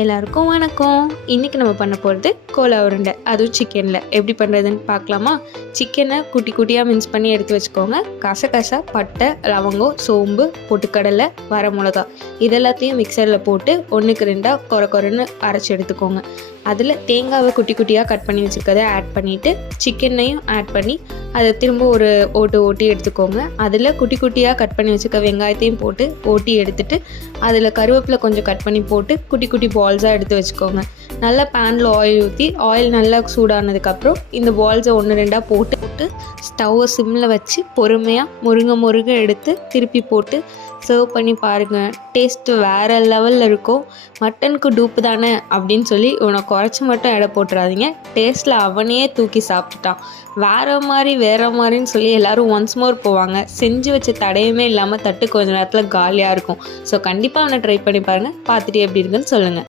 எல்லாருக்கும் வணக்கம். இன்றைக்கி நம்ம பண்ண போகிறது கோலா உருண்டை, அதுவும் சிக்கனில். எப்படி பண்ணுறதுன்னு பார்க்கலாமா? சிக்கனை குட்டி குட்டியாக மிக்ஸ் பண்ணி எடுத்து வச்சுக்கோங்க. கசகசா, பட்டை, லவங்கம், சோம்பு, பொட்டுக்கடலை, வரமிளகா இதெல்லாத்தையும் மிக்சரில் போட்டு 1க்கு 2 கொரன்னு அரைச்சி எடுத்துக்கோங்க. அதில் தேங்காவை குட்டி குட்டியாக கட் பண்ணி வச்சுருக்கதை ஆட் பண்ணிவிட்டு சிக்கனையும் ஆட் பண்ணி அதை திரும்ப ஒரு ஓட்டி எடுத்துக்கோங்க. அதில் குட்டி குட்டியாக கட் பண்ணி வச்சுருக்க வெங்காயத்தையும் போட்டு ஓட்டி எடுத்துட்டு அதில் கருவேப்பிலை கொஞ்சம் கட் பண்ணி போட்டு குட்டி குட்டி பால்ஸாக எடுத்து வச்சுக்கோங்க. நல்லா பேனில் ஆயில் ஊற்றி ஆயில் நல்லா சூடானதுக்கப்புறம் இந்த பால்ஸை 1-2 போட்டு ஸ்டவ்வை சிம்மில் வச்சு பொறுமையாக முருங்க எடுத்து திருப்பி போட்டு சர்வ் பண்ணி பாருங்கள். டேஸ்ட்டு வேறு லெவலில் இருக்கும். மட்டனுக்கு டூப்பு தானே அப்படின்னு சொல்லி இவனை குறைச்சி மட்டும் எடை போட்டுறாதீங்க. டேஸ்ட்டில் அவனையே தூக்கி சாப்பிட்டுட்டான். வேறு மாதிரின்னு சொல்லி எல்லோரும் ஒன்ஸ் மோர் போவாங்க. செஞ்சு வச்ச தடையுமே இல்லாமல் தட்டு கொஞ்சம் நேரத்தில் காலியாக இருக்கும். ஸோ கண்டிப்பாக அவனை ட்ரை பண்ணி பாருங்கள். பார்த்துட்டு எப்படி இருக்குன்னு சொல்லுங்கள்.